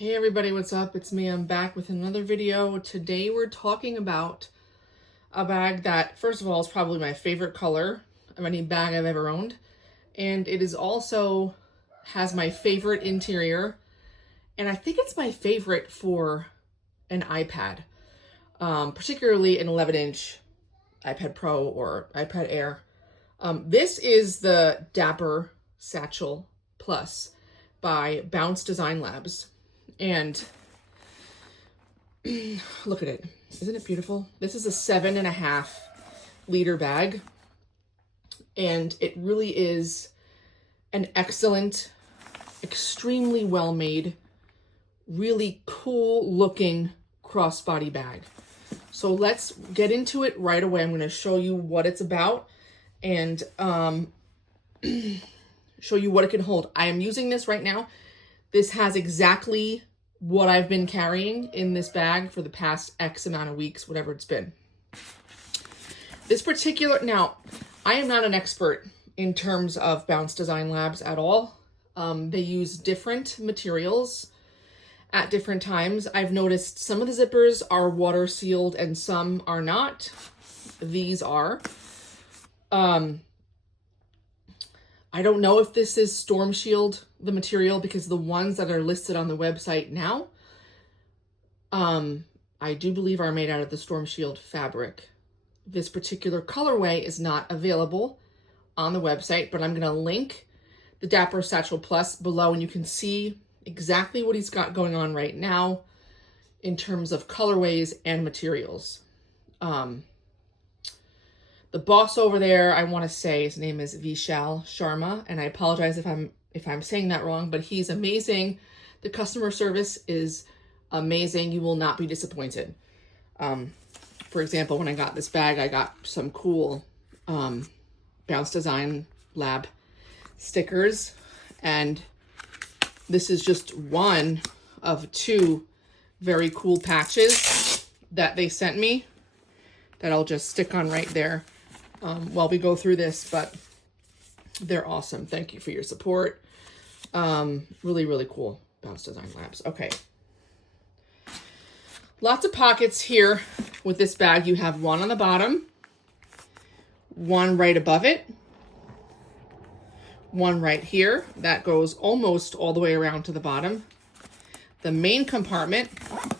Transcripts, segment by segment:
Hey everybody, what's up? It's me. I'm back with another video. Today we're talking about a bag that, first of all, is probably my favorite color of any bag I've ever owned. And it is also has my favorite interior. And I think it's my favorite for an iPad, particularly an 11-inch iPad Pro or iPad Air. This is the Dapper Satchel Plus by Bounce Design Labs. And look at it. Isn't it beautiful? This is a 7.5 liter bag. And it really is an excellent, extremely well made, really cool looking crossbody bag. So let's get into it right away. I'm going to show you what it's about and show you what it can hold. I am using this right now. This has exactly what I've been carrying in this bag for the past X amount of weeks, whatever it's been. This particular, now, I am not an expert in terms of Bounce Design Labs at all. They use different materials at different times. I've noticed some of the zippers are water sealed and some are not. These are. I don't know if this is Storm Shield, the material, because the ones that are listed on the website now, I do believe are made out of the Storm Shield fabric. This particular colorway is not available on the website, but I'm going to link the Dapper Satchel Plus below and you can see exactly what he's got going on right now in terms of colorways and materials. The boss over there, I want to say his name is Vishal Sharma, and I apologize if I'm saying that wrong, but he's amazing. The customer service is amazing. You will not be disappointed. For example, when I got this bag, I got some cool Bounce Design Lab stickers, and this is just one of two very cool patches that they sent me that I'll just stick on right there while we go through this, but they're awesome. Thank you for your support. Really, really cool. Bounce Design Labs. Okay. Lots of pockets here with this bag. You have one on the bottom, one right above it, one right here that goes almost all the way around to the bottom. The main compartment,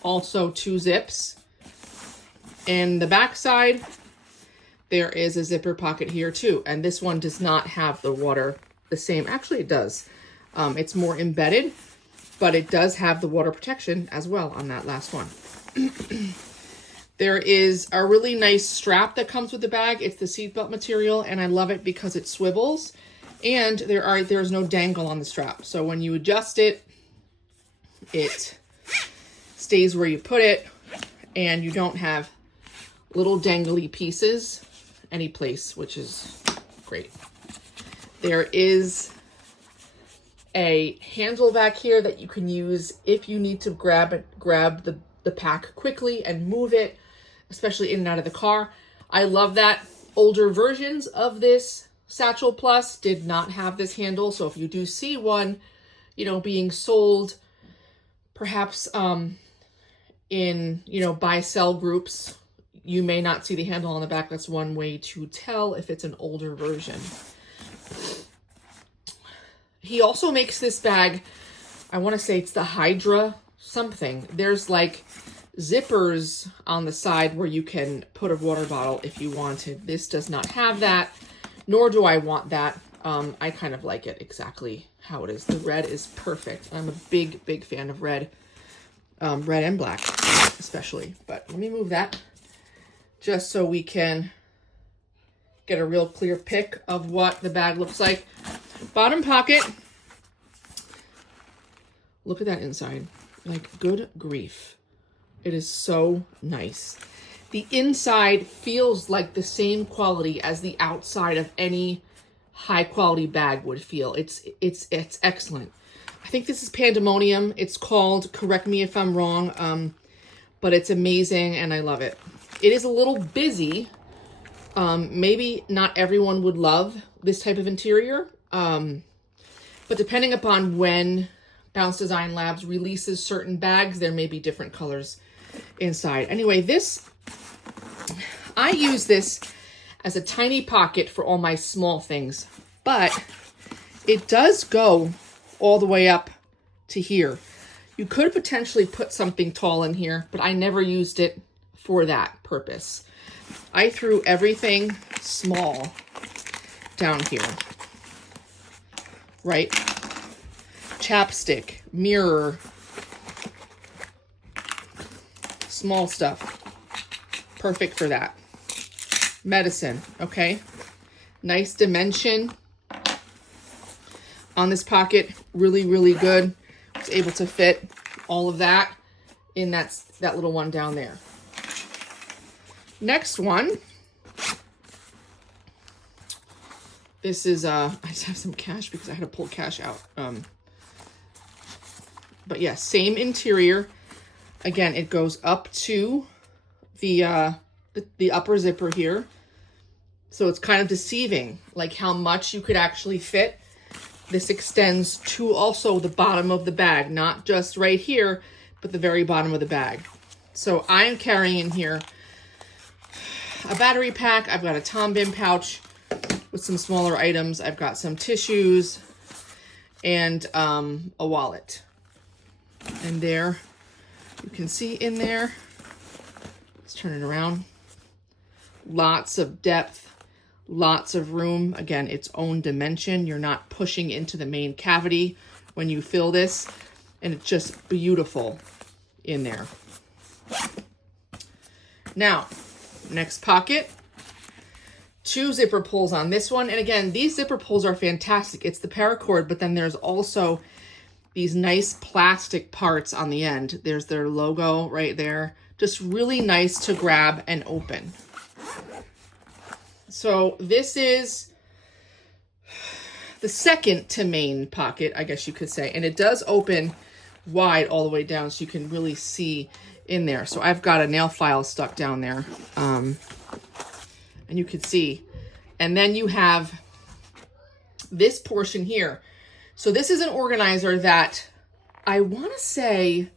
also 2 zips. And the back side, there is a zipper pocket here too. And this one does not have the water the same. Actually, it does. It's more embedded, but it does have the water protection as well on that last one. There is a really nice strap that comes with the bag. It's the seatbelt material, and I love it because it swivels. And there's no dangle on the strap. So when you adjust it, it stays where you put it, and you don't have little dangly pieces any place, which is great. There is a handle back here that you can use if you need to grab the pack quickly and move it, especially in and out of the car. I love that. Older versions of this Satchel Plus did not have this handle, so if you do see one, being sold, perhaps in, buy-sell groups, you may not see the handle on the back. That's one way to tell if it's an older version. He also makes this bag, I want to say it's the Hydra something. There's like zippers on the side where you can put a water bottle if you wanted. This does not have that, nor do I want that. I kind of like it exactly how it is. The red is perfect. I'm a big, big fan of red. Red and black especially. But let me move that just so we can get a real clear pic of what the bag looks like. Bottom pocket. Look at that inside. Like, good grief. It is so nice. The inside feels like the same quality as the outside of any high quality bag would feel. It's excellent. I think this is Pandemonium. It's called, correct me if I'm wrong, but it's amazing and I love it. It is a little busy. Maybe not everyone would love this type of interior, but depending upon when Bounce Design Labs releases certain bags. There may be different colors inside. Anyway, I use this as a tiny pocket for all my small things, but it does go all the way up to here. You could potentially put something tall in here, but I never used it for that purpose. I threw everything small down here, right? Chapstick, mirror, small stuff. Perfect for that. Medicine, okay? Nice dimension on this pocket. Really, really good. I was able to fit all of that in that little one down there. Next one. This is, I just have some cash because I had to pull cash out. But yeah, same interior. Again, it goes up to the upper zipper here. So it's kind of deceiving, like how much you could actually fit. This extends to also the bottom of the bag, not just right here, but the very bottom of the bag. So I'm carrying in here a battery pack. I've got a Tom Bim pouch with some smaller items. I've got some tissues and a wallet. And there, you can see in there, let's turn it around. Lots of depth, lots of room. Again, its own dimension. You're not pushing into the main cavity when you fill this, and it's just beautiful in there. Now, next pocket, 2 zipper pulls on this one. And again, these zipper pulls are fantastic. It's the paracord, but then there's also these nice plastic parts on the end. There's their logo right there. Just really nice to grab and open. So this is the second to main pocket, I guess you could say. And it does open wide all the way down so you can really see in there. So I've got a nail file stuck down there. And you can see. And then you have this portion here. So this is an organizer that I want to say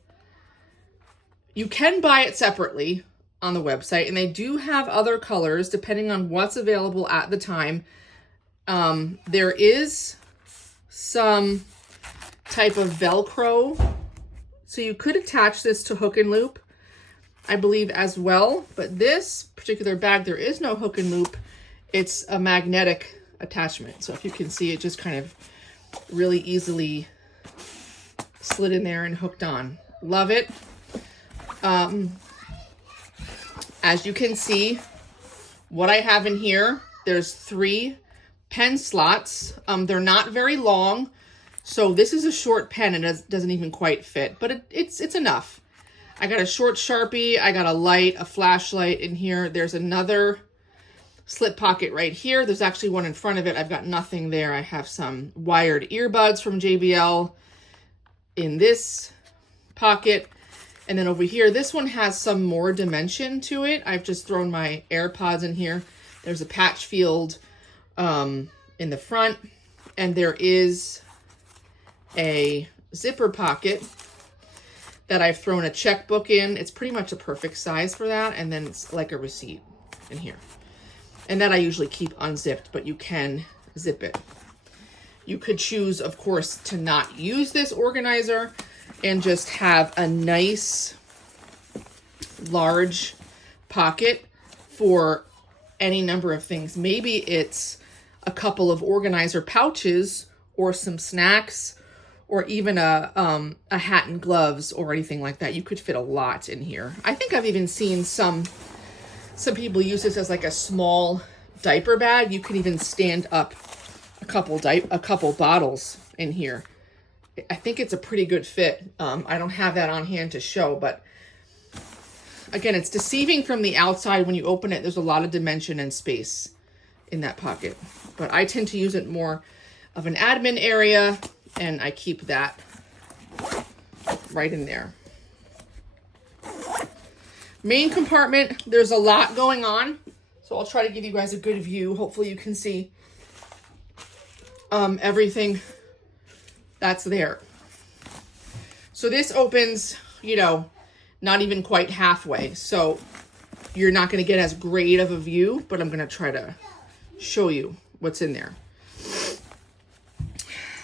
you can buy it separately on the website, and they do have other colors depending on what's available at the time. There is some type of Velcro, so you could attach this to hook and loop, I believe, as well. But this particular bag, there is no hook and loop. It's a magnetic attachment. So if you can see, it just kind of really easily slid in there and hooked on. Love it. As you can see, what I have in here, there's 3 pen slots. They're not very long, so this is a short pen and it doesn't even quite fit, but it's enough. I got a short Sharpie, I got a light, a flashlight in here. There's another slip pocket right here. There's actually one in front of it. I've got nothing there. I have some wired earbuds from JBL in this pocket. And then over here, this one has some more dimension to it. I've just thrown my AirPods in here. There's a patch field in the front, and there is a zipper pocket that I've thrown a checkbook in. It's pretty much a perfect size for that, and then it's like a receipt in here. And that I usually keep unzipped, but you can zip it. You could choose, of course, to not use this organizer and just have a nice large pocket for any number of things. Maybe it's a couple of organizer pouches or some snacks or even a hat and gloves or anything like that. You could fit a lot in here. I think I've even seen some people use this as like a small diaper bag. You can even stand up a couple bottles in here. I think it's a pretty good fit. I don't have that on hand to show, but again, it's deceiving from the outside. When you open it, there's a lot of dimension and space in that pocket. But I tend to use it more of an admin area, and I keep that right in there. Main compartment, there's a lot going on, so I'll try to give you guys a good view. Hopefully you can see everything that's there. So this opens, you know, not even quite halfway. So you're not going to get as great of a view, but I'm going to try to show you what's in there.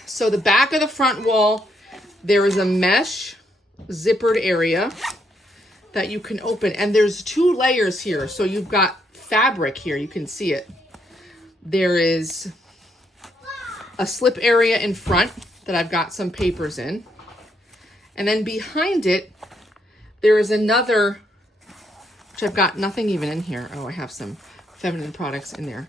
So the back of the front wall, there is a mesh zippered area that you can open. And there's 2 layers here. So you've got fabric here. You can see it. There is a slip area in front that I've got some papers in. And then behind it, there is another, which I've got nothing even in here. Oh, I have some feminine products in there.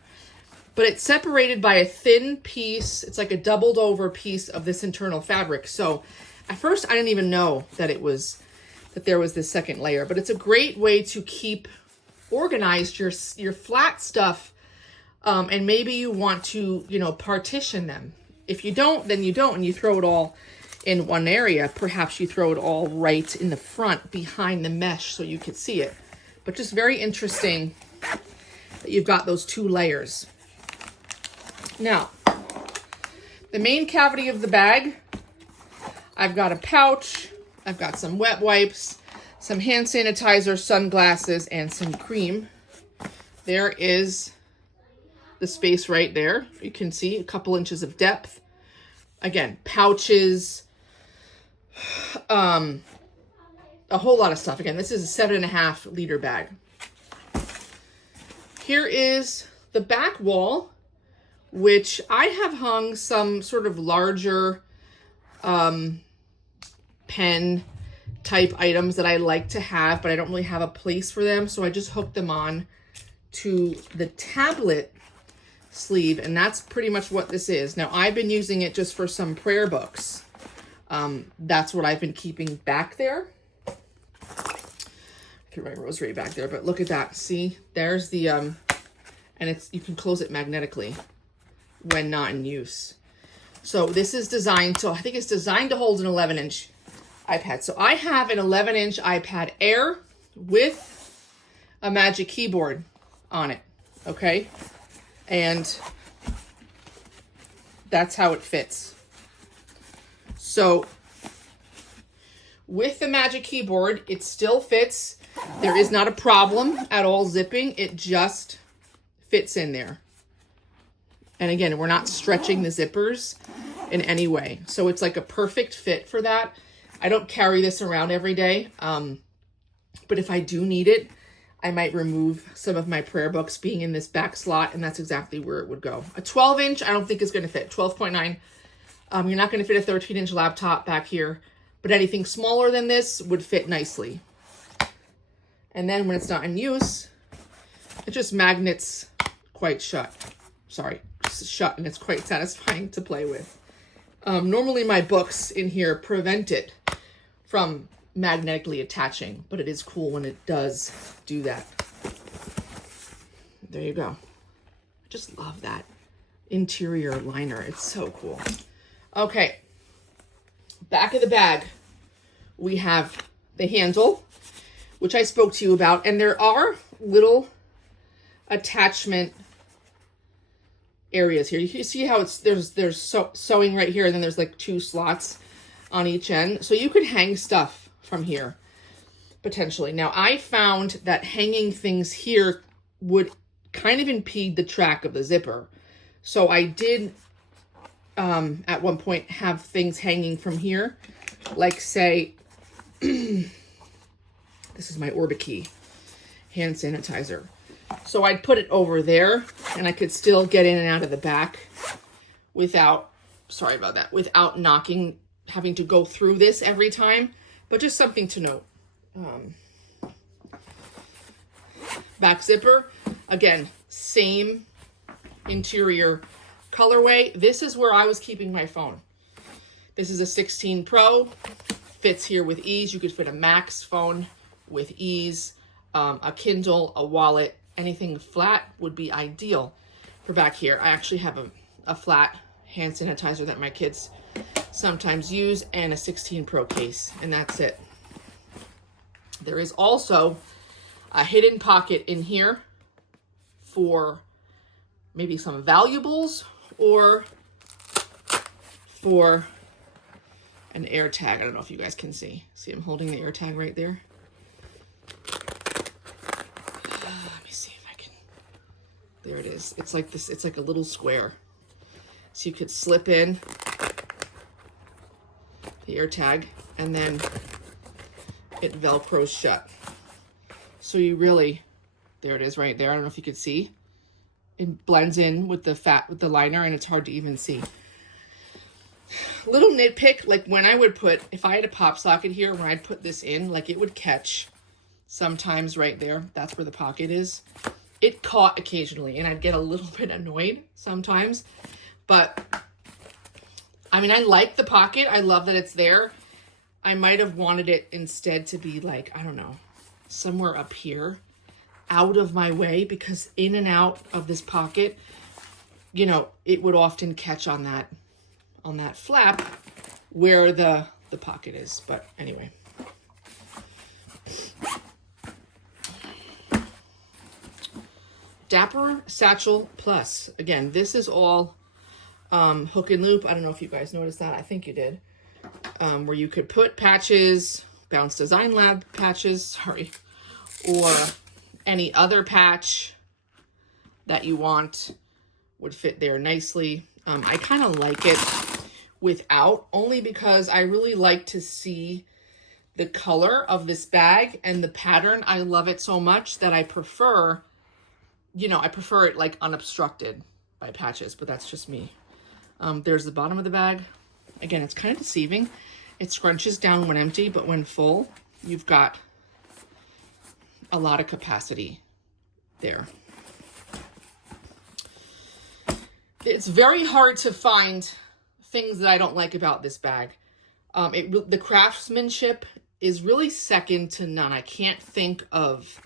But it's separated by a thin piece. It's like a doubled over piece of this internal fabric. So at first I didn't even know that there was this second layer, but it's a great way to keep organized your flat stuff. And maybe you want to, you know, partition them. If you don't, then you don't, and you throw it all in one area. Perhaps you throw it all right in the front behind the mesh so you can see it. But just very interesting that you've got those 2 layers. Now, the main cavity of the bag, I've got a pouch, I've got some wet wipes, some hand sanitizer, sunglasses, and some cream. There is the space right there. You can see a couple inches of depth. Again, pouches, a whole lot of stuff. Again, this is a 7.5 liter bag. Here is the back wall, which I have hung some sort of larger pen type items that I like to have, but I don't really have a place for them. So I just hooked them on to the tablet sleeve, and that's pretty much what this is. Now, I've been using it just for some prayer books. That's what I've been keeping back there. I threw my rosary back there, but look at that. See, there's the, and you can close it magnetically when not in use. So this is designed, so I think it's designed to hold an 11-inch iPad. So I have an 11-inch iPad Air with a Magic Keyboard on it, okay? And that's how it fits. So with the Magic Keyboard, it still fits. There is not a problem at all zipping. It just fits in there. And again, we're not stretching the zippers in any way. So it's like a perfect fit for that. I don't carry this around every day. But if I do need it, I might remove some of my prayer books being in this back slot, and that's exactly where it would go. A 12-inch, I don't think is going to fit. 12.9. You're not going to fit a 13-inch laptop back here, but anything smaller than this would fit nicely. And then when it's not in use, it just magnets quite shut. Sorry, shut, and it's quite satisfying to play with. Normally my books in here prevent it from magnetically attaching, but it is cool when it does do that. There you go. I just love that interior liner. It's so cool. Okay, back of the bag, we have the handle, which I spoke to you about, and there are little attachment areas here. You can see how there's sewing right here, and then there's like 2 slots on each end. So you could hang stuff from here, potentially. Now, I found that hanging things here would kind of impede the track of the zipper. So I did, at one point, have things hanging from here. Like, say, this is my Orbikey hand sanitizer. So I'd put it over there, and I could still get in and out of the back without, sorry about that, without having to go through this every time. But just something to note. Back zipper, again, same interior colorway. This is where I was keeping my phone. This is a 16 Pro, fits here with ease. You could fit a Max phone with ease, a Kindle, a wallet, anything flat would be ideal for back here. I actually have a flat hand sanitizer that my kids sometimes use, and a 16 Pro case, and that's it. There is also a hidden pocket in here for maybe some valuables or for an air tag. I don't know if you guys can see. See, I'm holding the air tag right there. Let me see if I can. There it is. It's like this. It's like a little square. So you could slip in the air tag and then it Velcros shut. So you really, there it is right there. I don't know if you could see. It blends in with the liner, and it's hard to even see. Little nitpick, like when I would put, if I had a pop socket here, when I'd put this in, like it would catch sometimes right there. That's where the pocket is. It caught occasionally, and I'd get a little bit annoyed sometimes. But, I mean, I like the pocket. I love that it's there. I might have wanted it instead to be like, I don't know, somewhere up here, out of my way, because in and out of this pocket, you know, it would often catch on that flap where the pocket is. But anyway. Dapper Satchel Plus. Again, this is all hook and loop. I don't know if you guys noticed that. I think you did. Where you could put patches, Bounce Design Lab patches, sorry, or any other patch that you want would fit there nicely. I kind of like it without, only because I really like to see the color of this bag and the pattern. I love it so much that I prefer, you know, I prefer it like unobstructed by patches, but that's just me. There's the bottom of the bag. Again, it's kind of deceiving. It scrunches down when empty, but when full, you've got a lot of capacity there. It's very hard to find things that I don't like about this bag. The craftsmanship is really second to none. I can't think of,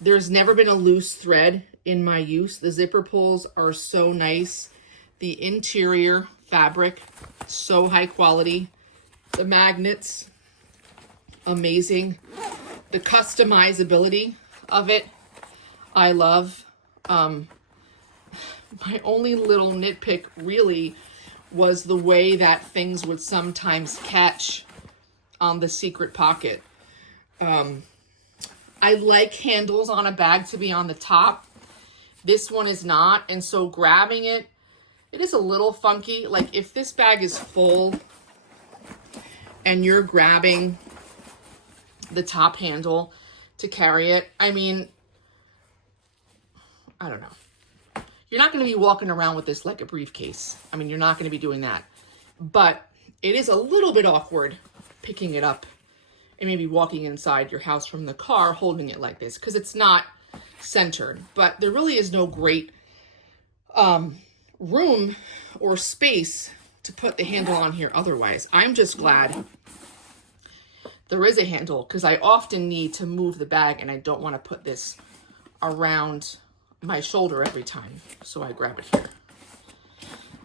there's never been a loose thread in my use. The zipper pulls are so nice. The interior fabric, so high quality. The magnets, amazing. The customizability of it, I love. My only little nitpick really was the way that things would sometimes catch on the secret pocket. I like handles on a bag to be on the top. This one is not, and so grabbing it, it is a little funky. Like if this bag is full and you're grabbing the top handle to carry it, I mean, I don't know. You're not going to be walking around with this like a briefcase. I mean, you're not going to be doing that. But it is a little bit awkward picking it up and maybe walking inside your house from the car holding it like this, because it's not centered. But there really is no great room or space to put the handle on here otherwise. I'm just glad there is a handle, because I often need to move the bag and I don't want to put this around my shoulder every time, so I grab it here.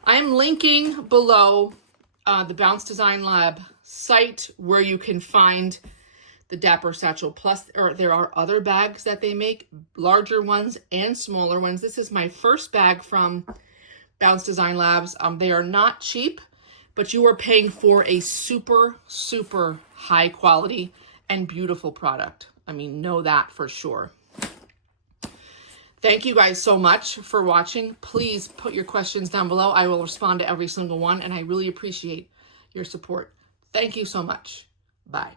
I'm linking below the Bounce Design Lab site where you can find the Dapper Satchel Plus, or there are other bags that they make, larger ones and smaller ones. This is my first bag from Bounce Design Labs. They are not cheap, but you are paying for a super, super high quality and beautiful product. I mean, know that for sure. Thank you guys so much for watching. Please put your questions down below. I will respond to every single one, and I really appreciate your support. Thank you so much. Bye.